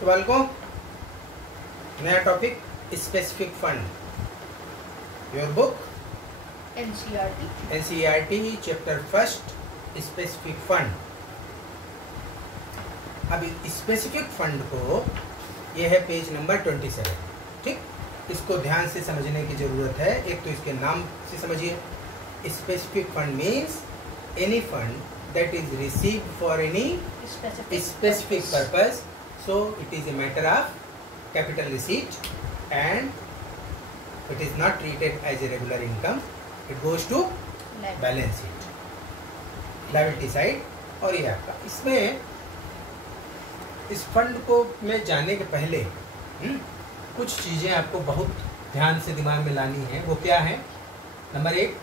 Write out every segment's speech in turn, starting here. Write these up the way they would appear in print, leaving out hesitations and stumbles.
तो बालकों, नया topic specific fund. Your book NCERT chapter first specific fund. अब स्पेसिफिक फंड को ये है पेज नंबर 27। ठीक, इसको ध्यान से समझने की जरूरत है। एक तो इसके नाम से समझिए, specific fund means any fund that is received for any specific purpose, so it is a matter of capital receipt and it is not treated as a regular income. It goes to balance sheet, liability side। और ये आपका इसमें इस fund को में जाने के पहले कुछ चीजें आपको बहुत ध्यान से दिमाग में लानी है। वो क्या है? नंबर एक,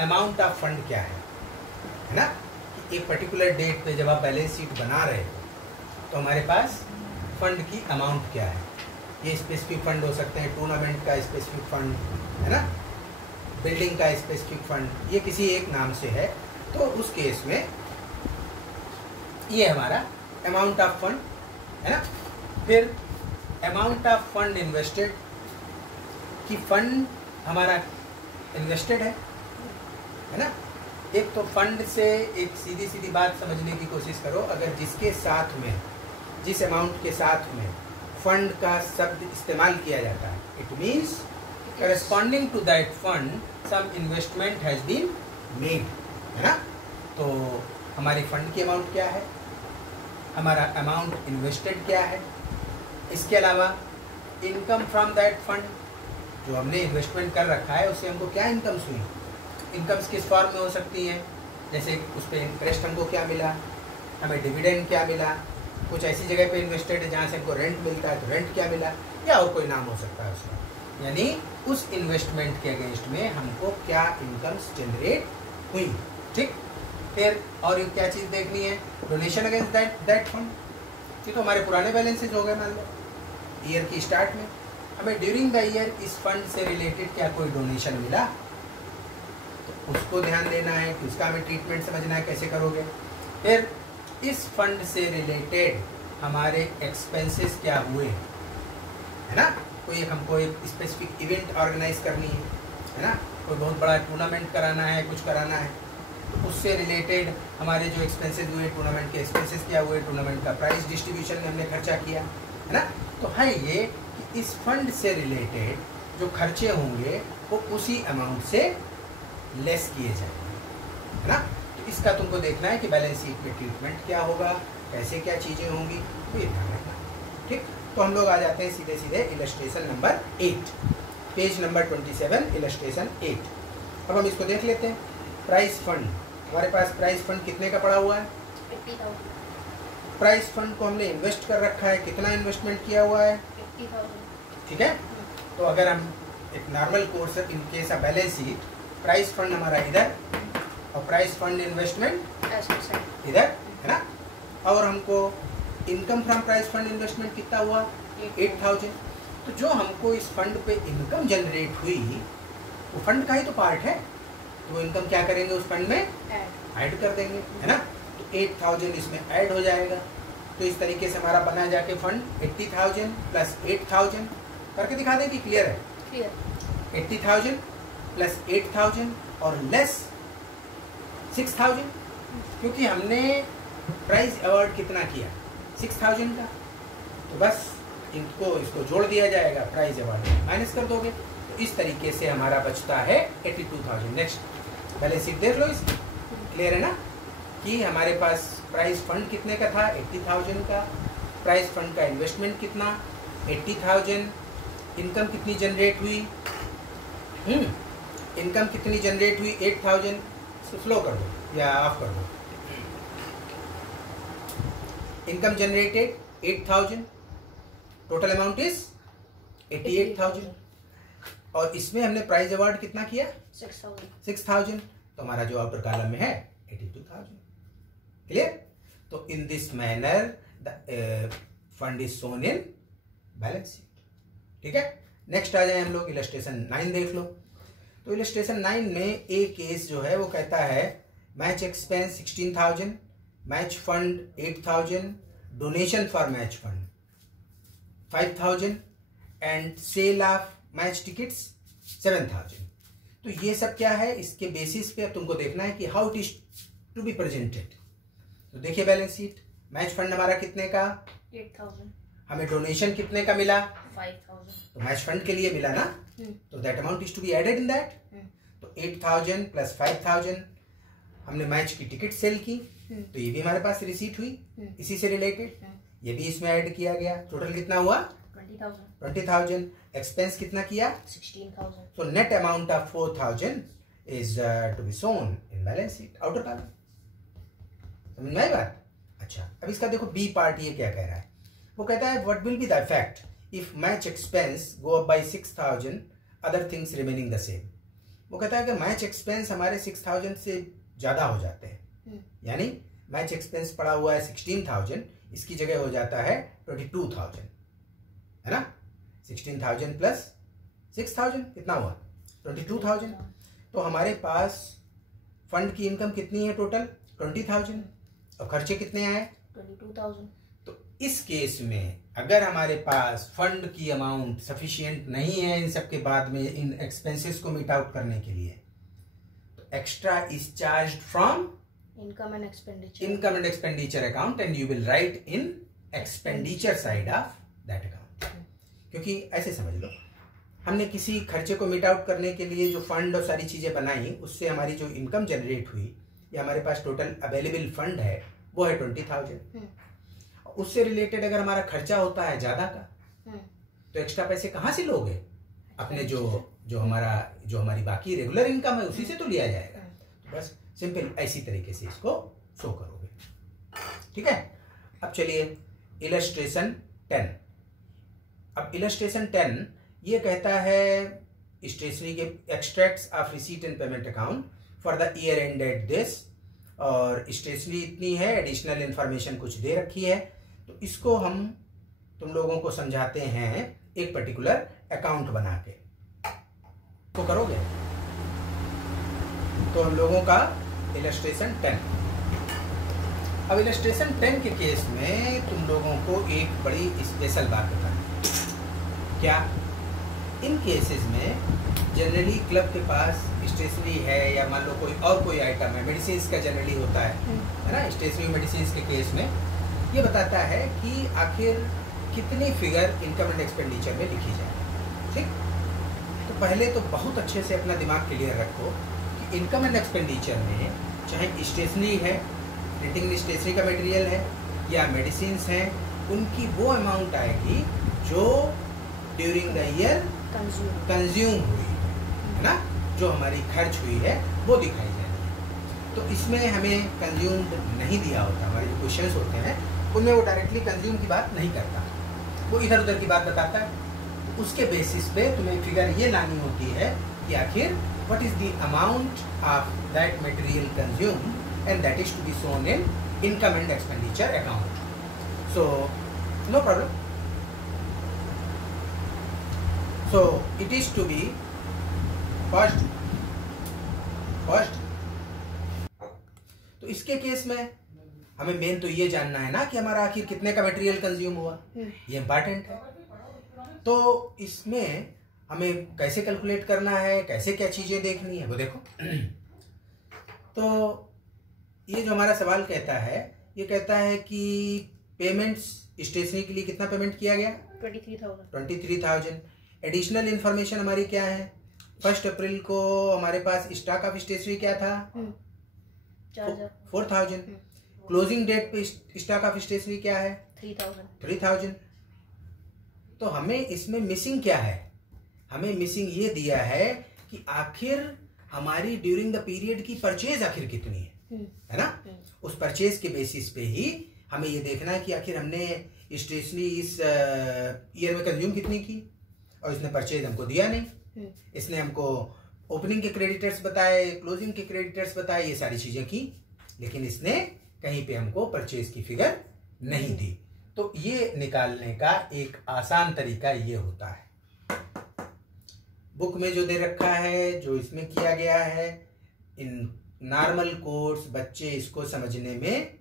अमाउंट ऑफ फंड क्या है ना। एक पर्टिकुलर डेट पे जब आप बैलेंस शीट बना रहे हो तो हमारे पास फंड की अमाउंट क्या है। ये स्पेसिफिक फंड हो सकते हैं, टूर्नामेंट का स्पेसिफिक फंड है ना, बिल्डिंग का स्पेसिफिक फंड, ये किसी एक नाम से है। तो उस केस में ये हमारा अमाउंट ऑफ फंड है ना। फिर अमाउंट ऑफ फंड इन्वेस्टेड, कि फंड हमारा इन्वेस्टेड है ना। एक तो फंड से एक सीधी सीधी बात समझने की कोशिश करो। अगर जिसके साथ में, जिस अमाउंट के साथ में फंड का शब्द इस्तेमाल किया जाता है, it means corresponding to that fund some investment has been made, है ना। तो हमारी फंड की अमाउंट क्या है, हमारा अमाउंट इन्वेस्टेड क्या है। इसके अलावा इनकम फ्रॉम दैट फंड, जो हमने इन्वेस्टमेंट कर रखा है उससे हमको क्या इनकम्स हुई। इनकम्स किस फॉर्म में हो सकती हैं, जैसे उस पर इंटरेस्ट हमको क्या मिला, हमें डिविडेंड क्या मिला, कुछ ऐसी जगह पे इन्वेस्टेड है जहाँ से हमको रेंट मिलता है तो रेंट क्या मिला, या और कोई नाम हो सकता है उसमें। यानी उस इन्वेस्टमेंट के अगेंस्ट में हमको क्या इनकम्स जनरेट हुई। ठीक, फिर और क्या चीज़ देखनी है, डोनेशन अगेंस्ट दैट फंड। ये तो हमारे पुराने बैलेंसेज हो गए। मान लो ईयर की स्टार्ट में हमें ड्यूरिंग द ईयर इस फंड से रिलेटेड क्या कोई डोनेशन मिला, उसको ध्यान देना है कि उसका हमें ट्रीटमेंट समझना है, कैसे करोगे। फिर इस फंड से रिलेटेड हमारे एक्सपेंसेस क्या हुए, है ना। कोई एक हमको एक स्पेसिफिक इवेंट ऑर्गेनाइज करनी है ना, कोई बहुत बड़ा टूर्नामेंट कराना है, कुछ कराना है, तो उससे रिलेटेड हमारे जो एक्सपेंसेस हुए, टूर्नामेंट के एक्सपेंसेस क्या हुए, टूर्नामेंट का प्राइस डिस्ट्रीब्यूशन में हमने खर्चा किया, है ना। तो है ये कि इस फंड से रिलेटेड जो खर्चे होंगे वो उसी अमाउंट से लेस किए जाएंगे, है ना। तो इसका तुमको देखना है कि बैलेंस शीट में ट्रीटमेंट क्या होगा, कैसे क्या चीज़ें होंगी, तो ये ध्यान रखना। ठीक, तो हम लोग आ जाते हैं सीधे सीधे illustration number 8, page number 27, illustration 8। अब हम इसको देख लेते हैं। प्राइस फंड, हमारे पास प्राइस फंड कितने का पड़ा हुआ है, 50,000। प्राइस फंड को हमने इन्वेस्ट कर रखा है, कितना इन्वेस्टमेंट किया हुआ है, 50,000। ठीक है। तो अगर हम एक normal course in case of balance sheet, price fund हमारा इधर और प्राइस फंड इन्वेस्टमेंट इधर, है ना। और हमको income from price fund investment कितना हुआ, 8,000। तो जो हमको इस फंड पे इनकम जनरेट हुई वो फंड का ही तो पार्ट है, तो वो इनकम क्या करेंगे उस फंड में ऐड कर देंगे, है ना। तो 8,000 इसमें ऐड हो जाएगा। तो इस तरीके से हमारा बना जाके फंड 80,000 प्लस 8,000 करके दिखा दें कि क्लियर है। 80,000 प्लस 8,000 और लेस 6,000, क्योंकि हमने प्राइज अवार्ड कितना किया, 6,000 का। तो बस इसको जोड़ दिया जाएगा, प्राइज अवार्ड माइनस कर दोगे। तो इस तरीके से हमारा बचता है 82,000। नेक्स्ट बैलेंस शीट देख लो, इस क्लियर है ना कि हमारे पास प्राइज फंड कितने का था, 80,000 का। प्राइज फंड का इन्वेस्टमेंट कितना, 80,000। इनकम कितनी जनरेट हुई, इनकम कितनी जनरेट हुई, 8,000। इसको स्लो कर दो या ऑफ कर दो। Income generated 8,000, total amount is 88,000। और इसमें हमने प्राइज अवार्ड कितना किया, 6,000। तो हमारा जो आउटर कॉलम में है 82,000। क्लियर। तो in this manner the fund is shown in balance sheet. ठीक है, नेक्स्ट आ जाए हम लोग, इलस्ट्रेशन 9 देख लो। तो इलस्ट्रेशन 9 में एक केस जो है वो कहता है match expense 16,000, match fund 8,000, donation for match fund 5,000 and sale of match tickets 7,000। तो ये सब क्या है, इसके बेसिस पे अब तुमको देखना है कि how it is to be presented. तो देखिए बैलेंस शीट, मैच फंड हमारा कितने का 8,000, हमें डोनेशन कितने का मिला 5,000, तो मैच फंड के लिए मिला ना, तो that amount is to be added in that. तो 8,000 प्लस 5,000 हमने मैच की टिकट सेल की, तो ये भी हमारे पास रिसीट हुई इसी से रिलेटेड, ये भी इसमें ऐड किया गया। टोटल कितना हुआ 20,000। एक्सपेंस कितना किया 16,000। So net amount of 4,000 is to be shown in balance sheet outer column. समझ में आई बात? अच्छा, अब इसका देखो बी पार्ट ये क्या कह रहा है। वो कहता है what will be the effect if match expense go up by 6,000 other things remaining the same. वो कहता है कि मैच एक्सपेंस हमारे 6,000 से ज्यादा हो जाते हैं, यानी मैच एक्सपेंस पड़ा हुआ है 16,000, इसकी जगह हो जाता है 22,000, है ना। 16,000 प्लस 6,000 कितना हुआ 22,000। तो हमारे पास फंड की इनकम कितनी है टोटल 20,000 और खर्चे कितने आए 22,000। तो इस केस में अगर हमारे पास फंड की अमाउंट सफिशिएंट नहीं है इन सब के बाद में इन एक्सपेंसेस को मीट आउट करने के लिए, तो extra is charged from income and expenditure account and you will write in expenditure side of that account. क्योंकि ऐसे समझ लो, हमने किसी खर्चे को मीट आउट करने के लिए जो फंड और सारी चीजें बनाई, उससे हमारी जो इनकम जनरेट हुई या हमारे पास टोटल अवेलेबल फंड है वो है 20,000। उससे रिलेटेड अगर हमारा खर्चा होता है ज्यादा का, तो एक्स्ट्रा पैसे कहाँ से लोगे, अपने जो हमारी बाकी रेगुलर इनकम है उसी से तो लिया जाएगा। तो बस सिंपल ऐसी तरीके से इसको शो करोगे, ठीक है। अब चलिए इलस्ट्रेशन 10। अब इलस्ट्रेशन 10 ये कहता है स्टेशनरी के extracts of receipt and payment account for the year ended this, और स्टेशनरी इतनी है, एडिशनल इंफॉर्मेशन कुछ दे रखी है, तो इसको हम तुम लोगों को समझाते हैं एक पर्टिकुलर अकाउंट बना के। तो करोगे तो हम लोगों का इलस्ट्रेशन 10। अब इलस्ट्रेशन 10 के केस में तुम लोगों को एक बड़ी स्पेशल बात बतानी। क्या इन केसेस में जनरली क्लब के पास स्टेशनरी है या मान लो कोई आइटम है, मेडिसिन का जनरली होता है ना। स्टेशनरी मेडिसिन के केस में ये बताता है कि आखिर कितनी फिगर इनकम एंड एक्सपेंडिचर में लिखी जाए, ठीक। तो पहले तो बहुत अच्छे से अपना दिमाग क्लियर रखो कि इनकम एंड एक्सपेंडिचर में चाहे स्टेशनरी है, प्रिंटिंग स्टेशनरी का मटेरियल है या मेडिसिन हैं, उनकी वो अमाउंट आएगी जो ड्यूरिंग द ईयर कंज्यूम हुई है ना, जो हमारी खर्च हुई है वो दिखाई जाएगी। तो इसमें हमें कंज्यूम्ड नहीं दिया होता, हमारे जो क्वेश्चंस होते हैं उनमें वो डायरेक्टली कंज्यूम की बात नहीं करता, वो इधर उधर की बात बताता है। उसके बेसिस पे तुम्हें फिगर ये लानी होती है कि आखिर what is the amount of that material consume and that is to be shown in income and expenditure account. So no problem. So it is to be first। तो इसके केस में हमें मेन तो ये जानना है ना कि हमारा आखिर कितने का मटेरियल कंज्यूम हुआ, ये इम्पोर्टेंट है। तो इसमें हमें कैसे कैलकुलेट करना है, कैसे क्या चीजें देखनी है वो देखो। तो ये जो हमारा सवाल कहता है, ये कहता है कि पेमेंट्स स्टेशनरी के लिए कितना पेमेंट किया गया 23,000। एडिशनल इंफॉर्मेशन हमारी क्या है, 1 अप्रैल को हमारे पास स्टॉक ऑफ स्टेशनरी क्या था 4,000। क्लोजिंग डेट पे स्टॉक ऑफ स्टेशनरी क्या है 3,000। तो हमें इसमें मिसिंग क्या है, हमें मिसिंग ये दिया है कि आखिर हमारी ड्यूरिंग द पीरियड की परचेज आखिर कितनी है ना। उस परचेज के बेसिस पे ही हमें ये देखना है कि आखिर हमने स्टेशनरी इस ईयर में कंज्यूम कितनी की, और इसने परचेज हमको दिया नहीं, इसने हमको ओपनिंग के क्रेडिटर्स बताए, क्लोजिंग के क्रेडिटर्स बताए, ये सारी चीजें की, लेकिन इसने कहीं पे हमको परचेज की फिगर नहीं दी। तो ये निकालने का एक आसान तरीका ये होता है, बुक में जो दे रखा है, जो इसमें किया गया है, इन नॉर्मल कोर्स बच्चे इसको समझने में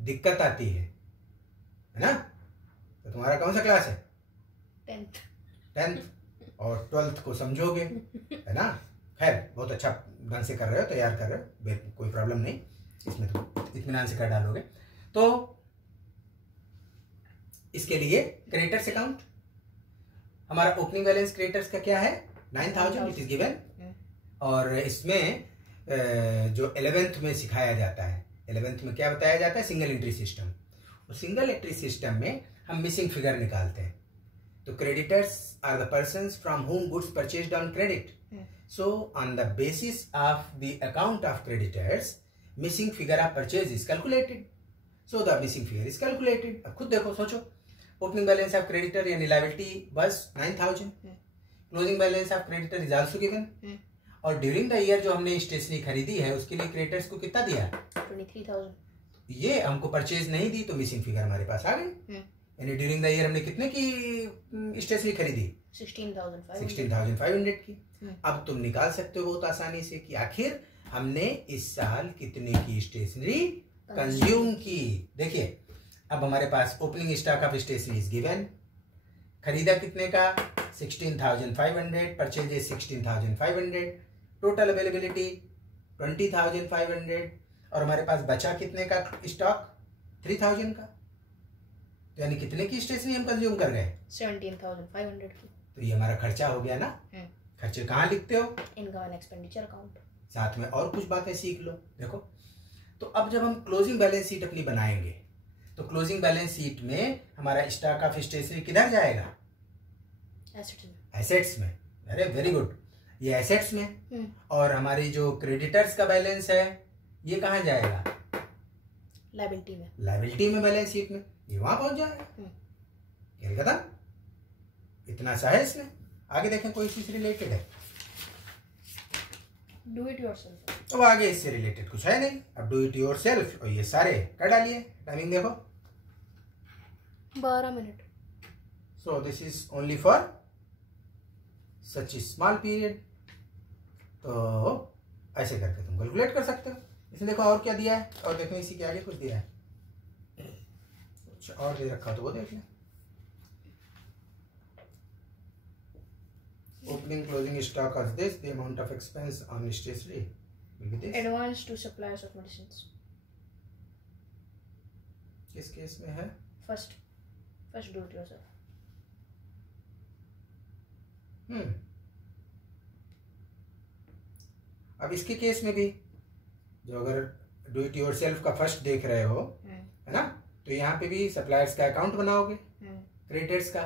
दिक्कत आती है ना। तो तुम्हारा कौन सा क्लास है 10th और 12th को समझोगे, है ना। खैर बहुत अच्छा ढंग से कर रहे हो, तैयार कर रहे हो, कोई प्रॉब्लम नहीं, इसमें तो इत्मीनान से कर डालोगे। तो इसके लिए क्रेडिटर्स अकाउंट, हमारा ओपनिंग बैलेंस क्रेडिटर्स का क्या है 9000 इट इज गिवन। और इसमें जो 11th में सिखाया जाता है, 11th में क्या बताया जाता है, सिंगल एंट्री सिस्टम। और सिंगल एंट्री सिस्टम में हम मिसिंग फिगर निकालते हैं। तो creditors are the persons from whom goods purchased on credit. So on the basis of the account of creditors missing figure of purchase is calculated. So the missing figure is calculated. अब खुद देखो, सोचो, opening balance of creditor यानी liability बस 9000, closing balance of creditor is also given. और during the year जो हमने stationery खरीदी है उसके लिए क्रेडिटर्स को कितना दिया, 23,000। ये हमको परचेज नहीं दी तो मिसिंग फिगर हमारे पास आ गई। यानी ड्यूरिंग द ईयर हमने कितने की स्टेशनरी खरीदी, 16,500 की। अब तुम निकाल सकते हो बहुत आसानी से कि आखिर हमने इस साल कितने की स्टेशनरी कंज्यूम की। देखिए अब हमारे पास opening stock of stationery is given, खरीदा कितने का 16,500, परचेजेस 16,500, टोटल अवेलेबिलिटी 20,500 और हमारे पास बचा कितने का स्टॉक 3,000 का। तो यानी कितने की स्टेशनरी हम कंज्यूम कर गए 17,500 की। तो ये हमारा खर्चा हो गया ना। खर्चे कहाँ लिखते हो, इनकम एंड एक्सपेंडिचर अकाउंट। साथ में और कुछ बातें सीख लो। देखो तो अब जब हम क्लोजिंग बैलेंस शीट अपनी बनाएंगे तो क्लोजिंग बैलेंस शीट में हमारा स्टॉक ऑफ स्टेशनरी किधर जाएगा, एसेट्स में। अरे वेरी गुड, ये एसेट्स में। और हमारी जो क्रेडिटर्स का बैलेंस है ये कहाँ जाएगा, लायबिलिटी में। लायबिलिटी में बैलेंस शीट में, ये वहां पहुंच जाएगा। खेल खत्म, इतना सा है इसमें। आगे देखें कोई चीज रिलेटेड है, डू इट योरसेल्फ। तो आगे इससे रिलेटेड कुछ है नहीं। अब डू इट योरसेल्फ और ये सारे कर डालिए। टाइमिंग देखो 12 minute. So this is only for such small period. तो ऐसे करके तुम कैलकुलेट कर सकते हो। इसमें देखो और क्या दिया है, और देखो इसी के आगे कुछ दिया है, कुछ और दे रखा तो वो देख लें। Opening closing stock of this, the amount of expense on stationery will be this. Advance to suppliers of medicines. किस केस में है, फर्स्ट डू इट योरसेल्फ। अब इसके केस में भी जो अगर डू इट योरसेल्फ का फर्स्ट देख रहे हो, है ना, तो यहाँ पे भी सप्लायर्स का अकाउंट बनाओगे क्रेडिटर्स का,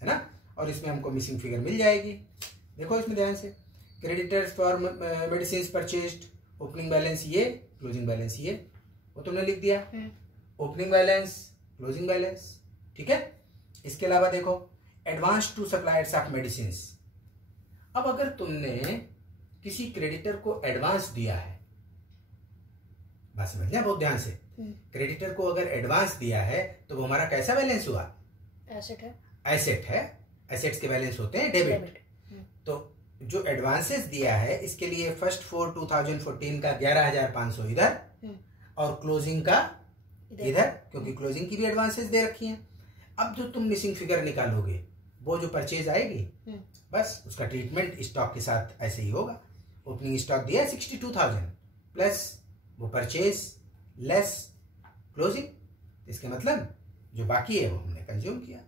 है ना, और इसमें हमको मिसिंग फिगर मिल जाएगी। देखो इसमें ध्यान से, creditors for medicine purchased, opening balance ये, क्लोजिंग बैलेंस ये, वो तुमने लिख दिया। ओपनिंग बैलेंस, क्लोजिंग बैलेंस, ठीक है। इसके अलावा देखो advance to suppliers of medicine. अब अगर तुमने किसी क्रेडिटर को एडवांस दिया है, बात समझना बहुत ध्यान से, क्रेडिटर को अगर एडवांस दिया है तो वो हमारा कैसा बैलेंस हुआ, एसेट है। एसेट है, एसेट्स के बैलेंस होते हैं डेबिट। तो जो एडवांसेस दिया है इसके लिए फर्स्ट फॉर 2014 का 11,500 इधर और क्लोजिंग का इधर, क्योंकि क्लोजिंग की भी एडवांसेस दे रखी हैं। अब जो तुम मिसिंग फिगर निकालोगे वो जो परचेज आएगी बस उसका ट्रीटमेंट स्टॉक के साथ ऐसे ही होगा। ओपनिंग स्टॉक दिया 62,000 प्लस वो परचेज लेस क्लोजिंग, इसके मतलब जो बाकी है वो हमने कंज्यूम किया।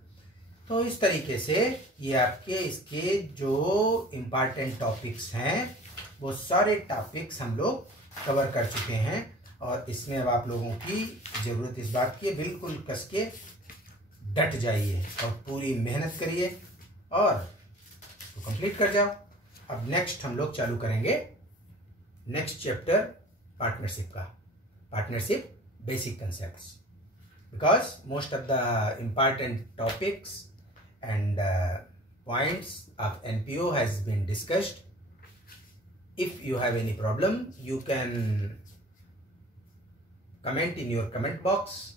तो इस तरीके से ये आपके इसके जो इम्पॉर्टेंट टॉपिक्स हैं वो सारे टॉपिक्स हम लोग कवर कर चुके हैं। और इसमें अब आप लोगों की ज़रूरत इस बात की है, बिल्कुल कस के डट जाइए और पूरी मेहनत करिए और तो कंप्लीट कर जाओ। अब नेक्स्ट हम लोग चालू करेंगे नेक्स्ट चैप्टर पार्टनरशिप का, partnership basic concepts, because most of the important topics and points of NPO has been discussed. If you have any problem, you can comment in your comment box.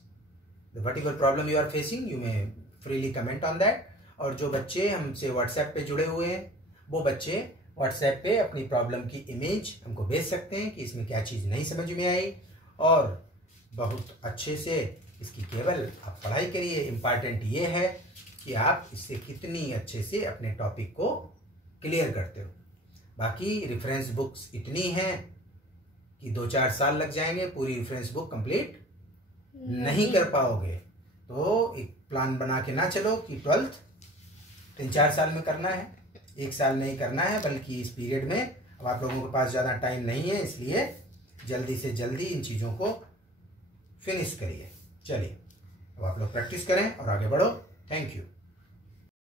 The whatever problem you are facing, you may freely comment on that. और जो बच्चे हमसे WhatsApp पे जुड़े हुए हैं वो बच्चे WhatsApp पे अपनी प्रॉब्लम की इमेज हमको भेज सकते हैं कि इसमें क्या चीज़ नहीं समझ में आई, और बहुत अच्छे से इसकी केवल आप पढ़ाई करिए। इम्पॉर्टेंट ये है कि आप इससे कितनी अच्छे से अपने टॉपिक को क्लियर करते हो। बाकी रेफरेंस बुक्स इतनी हैं कि 2-4 साल लग जाएंगे, पूरी रेफरेंस बुक कंप्लीट नहीं कर पाओगे। तो एक प्लान बना के ना चलो कि 12th 3-4 साल में करना है, 1 साल नहीं करना है, बल्कि इस पीरियड में अब आप लोगों के पास ज़्यादा टाइम नहीं है, इसलिए जल्दी से जल्दी इन चीज़ों को फिनिश करिए। चलिए अब आप लोग प्रैक्टिस करें और आगे बढ़ो। Thank you.